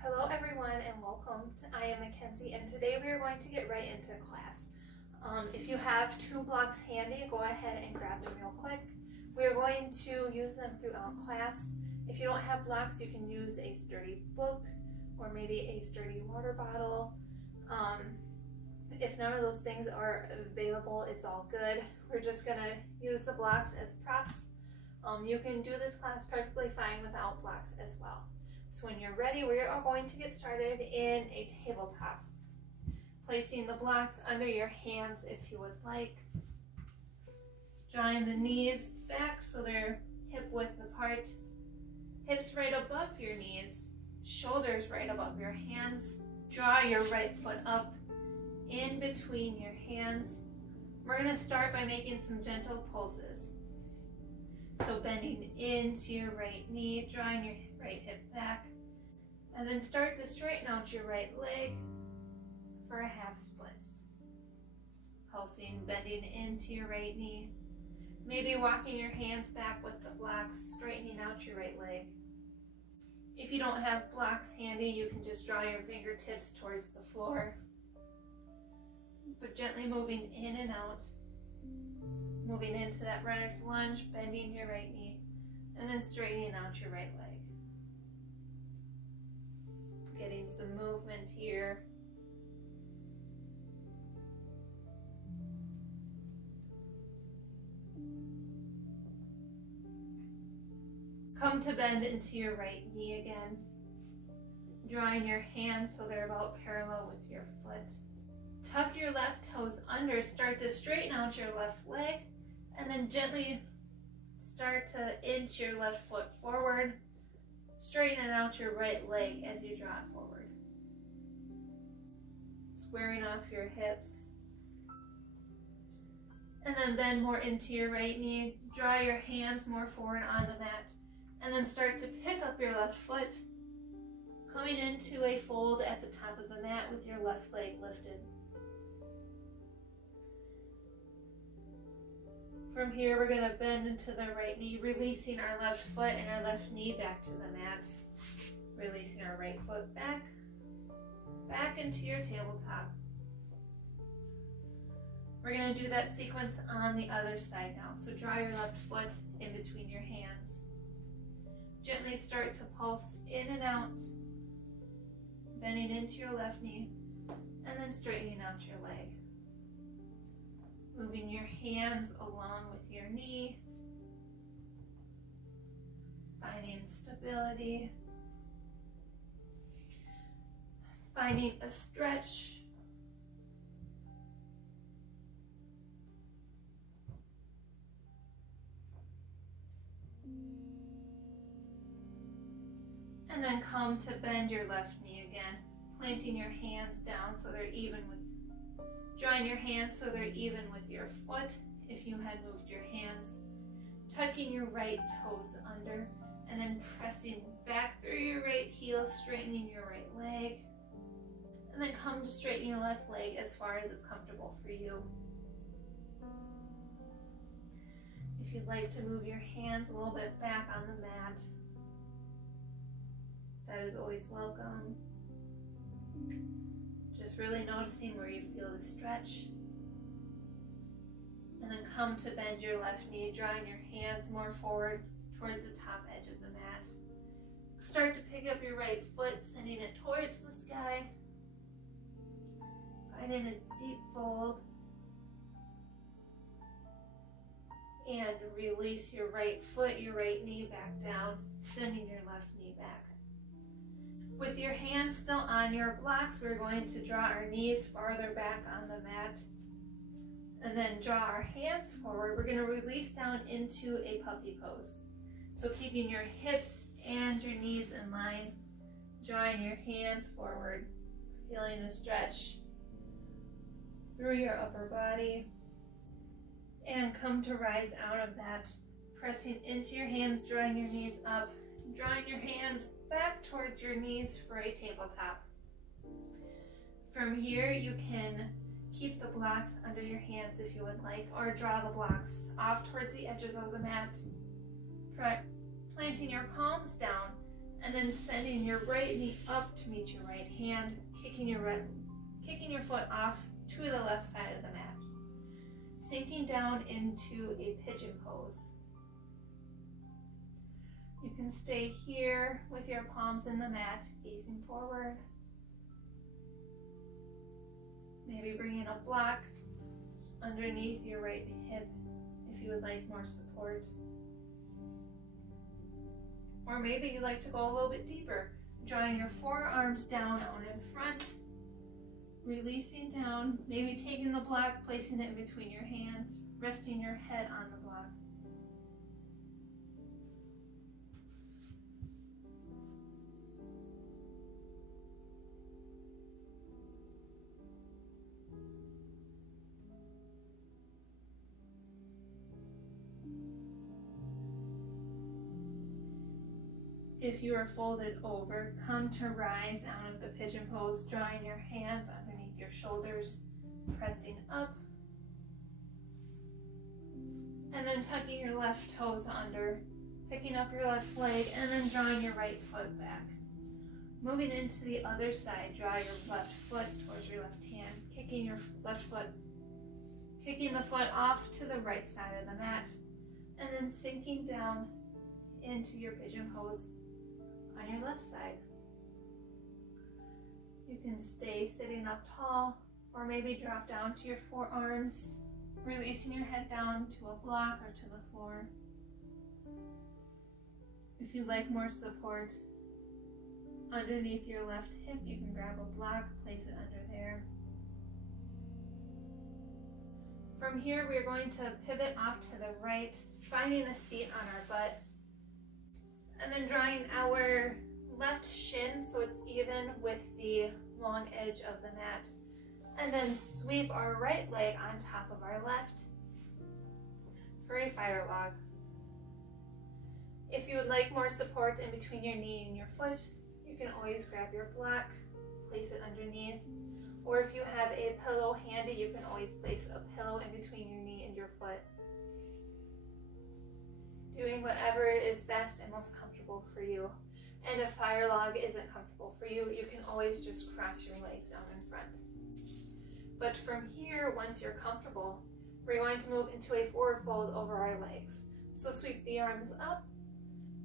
Hello everyone and welcome to I am MaKenzie, and today we are going to get right into class. If you have 2 blocks handy, go ahead and grab them real quick. We are going to use them throughout class. If you don't have blocks, you can use a sturdy book or maybe a sturdy water bottle. If none of those things are available, it's all good. We're just going to use the blocks as props. You can do this class perfectly fine without blocks as well. So when you're ready, we are going to get started in a tabletop. Placing the blocks under your hands if you would like. Drawing the knees back so they're hip width apart. Hips right above your knees. Shoulders right above your hands. Draw your right foot up in between your hands. We're going to start by making some gentle pulses. So bending into your right knee, drawing your right hip back, and then start to straighten out your right leg for a half splits. Pulsing, bending into your right knee, maybe walking your hands back with the blocks, straightening out your right leg. If you don't have blocks handy, you can just draw your fingertips towards the floor, but gently moving in and out. Moving into that runner's lunge, bending your right knee, and then straightening out your right leg. Getting some movement here. Come to bend into your right knee again. Drawing your hands so they're about parallel with your foot. Tuck your left toes under, start to straighten out your left leg, and then gently start to inch your left foot forward, straightening out your right leg as you draw it forward. Squaring off your hips. And then bend more into your right knee, draw your hands more forward on the mat, and then start to pick up your left foot, coming into a fold at the top of the mat with your left leg lifted. From here, we're going to bend into the right knee, releasing our left foot and our left knee back to the mat. Releasing our right foot back into your tabletop. We're going to do that sequence on the other side now. So draw your left foot in between your hands. Gently start to pulse in and out, bending into your left knee, and then straightening out your leg. Moving your hands along with your knee, finding stability, finding a stretch, and then come to bend your left knee again, planting your hands down so they're even with drawing your hands so they're even with your foot if you had moved your hands. Tucking your right toes under and then pressing back through your right heel, straightening your right leg. And then come to straighten your left leg as far as it's comfortable for you. If you'd like to move your hands a little bit back on the mat, that is always welcome. Just really noticing where you feel the stretch. And then come to bend your left knee, drawing your hands more forward towards the top edge of the mat. Start to pick up your right foot, sending it towards the sky. Finding a deep fold. And release your right foot, your right knee back down, sending your left knee back. With your hands still on your blocks, we're going to draw our knees farther back on the mat and then draw our hands forward. We're going to release down into a puppy pose. So keeping your hips and your knees in line, drawing your hands forward, feeling the stretch through your upper body, and come to rise out of that, pressing into your hands, drawing your knees up, drawing your hands back towards your knees for a tabletop. From here, you can keep the blocks under your hands if you would like, or draw the blocks off towards the edges of the mat, planting your palms down And then sending your right knee up to meet your right hand, kicking your foot off to the left side of the mat. Sinking down into a pigeon pose. You can stay here with your palms in the mat, gazing forward. Maybe bringing a block underneath your right hip if you would like more support. Or maybe you'd like to go a little bit deeper, drawing your forearms down out in front, releasing down, maybe taking the block, placing it in between your hands, resting your head on the block. If you are folded over, come to rise out of the pigeon pose, drawing your hands underneath your shoulders, pressing up, and then tucking your left toes under, picking up your left leg, and then drawing your right foot back. Moving into the other side, draw your left foot towards your left hand, kicking your left foot, kicking the foot off to the right side of the mat, and then sinking down into your pigeon pose on your left side. You can stay sitting up tall, or maybe drop down to your forearms, releasing your head down to a block or to the floor. If you'd like more support underneath your left hip, you can grab a block, place it under there. From here, we're going to pivot off to the right, finding a seat on our butt, and then drawing our left shin so it's even with the long edge of the mat. And then sweep our right leg on top of our left for a fire log. If you would like more support in between your knee and your foot, you can always grab your block, place it underneath. Or if you have a pillow handy, you can always place a pillow in between your knee and your foot. Doing whatever is best and most comfortable for you. And if fire log isn't comfortable for you, you can always just cross your legs out in front. But from here, once you're comfortable, we're going to move into a forward fold over our legs. So sweep the arms up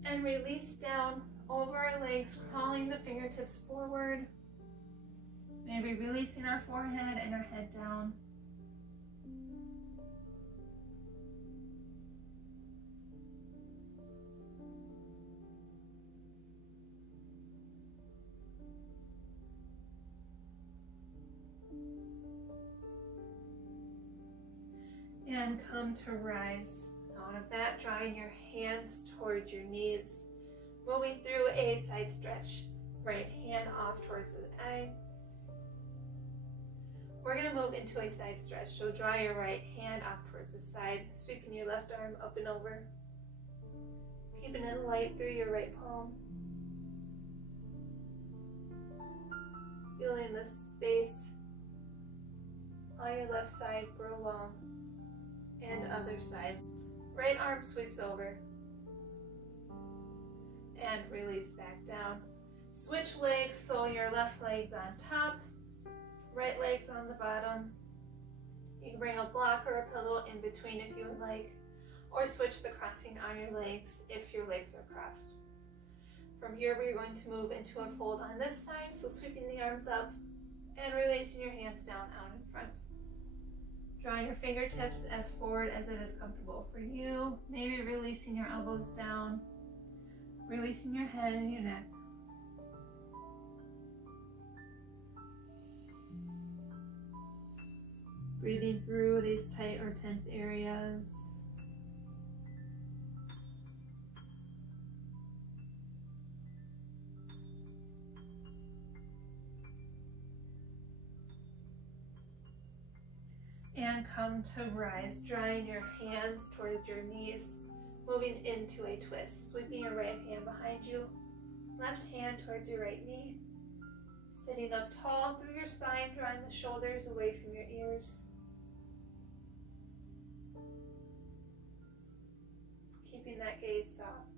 and release down over our legs, crawling the fingertips forward. Maybe releasing our forehead and our head down. And come to rise out of that, drawing your hands towards your knees, moving through a side stretch. Right hand off towards the eye. We're going to move into a side stretch, so draw your right hand off towards the side, sweeping your left arm up and over, keeping it light through your right palm. Feeling the space on your left side grow long. And other side. Right arm sweeps over. And release back down. Switch legs, so your left leg's on top, right leg's on the bottom. You can bring a block or a pillow in between if you would like, or switch the crossing on your legs if your legs are crossed. From here, we're going to move into a fold on this side, so sweeping the arms up and releasing your hands down out in front. Drawing your fingertips as forward as it is comfortable for you. Maybe releasing your elbows down, releasing your head and your neck. Breathing through these tight or tense areas. And come to rise, drawing your hands towards your knees, moving into a twist, sweeping your right hand behind you, left hand towards your right knee, sitting up tall through your spine, drawing the shoulders away from your ears. Keeping that gaze soft.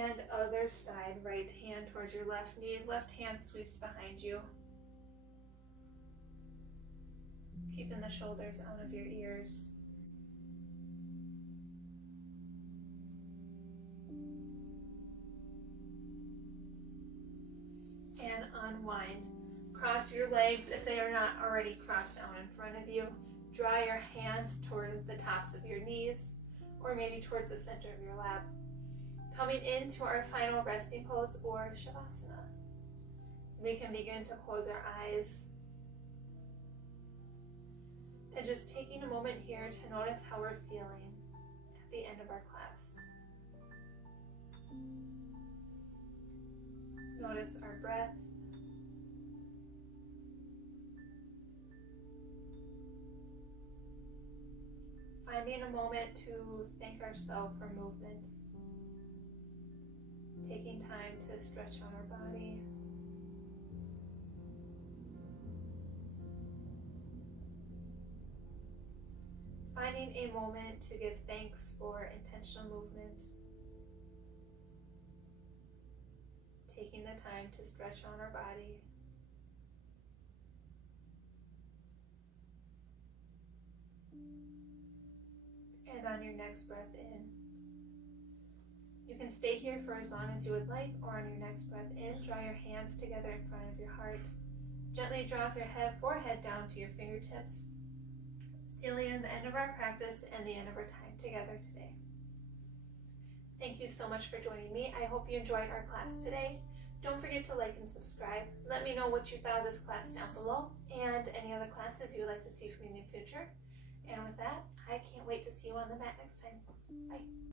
And other side, right hand towards your left knee, left hand sweeps behind you. Keeping the shoulders out of your ears. And unwind. Cross your legs if they are not already crossed down in front of you. Draw your hands toward the tops of your knees, or maybe towards the center of your lap. Coming into our final resting pose, or Shavasana. We can begin to close our eyes. And just taking a moment here to notice how we're feeling at the end of our class. Notice our breath. Finding a moment to thank ourselves for movement. Taking time to stretch on our body. Finding a moment to give thanks for intentional movement. Taking the time to stretch on our body. And on your next breath in, you can stay here for as long as you would like, or on your next breath in, draw your hands together in front of your heart. Gently drop your forehead down to your fingertips, sealing in the end of our practice and the end of our time together today. Thank you so much for joining me. I hope you enjoyed our class today. Don't forget to like and subscribe. Let me know what you thought of this class down below, and any other classes you would like to see from me in the future. And with that, I can't wait to see you on the mat next time. Bye.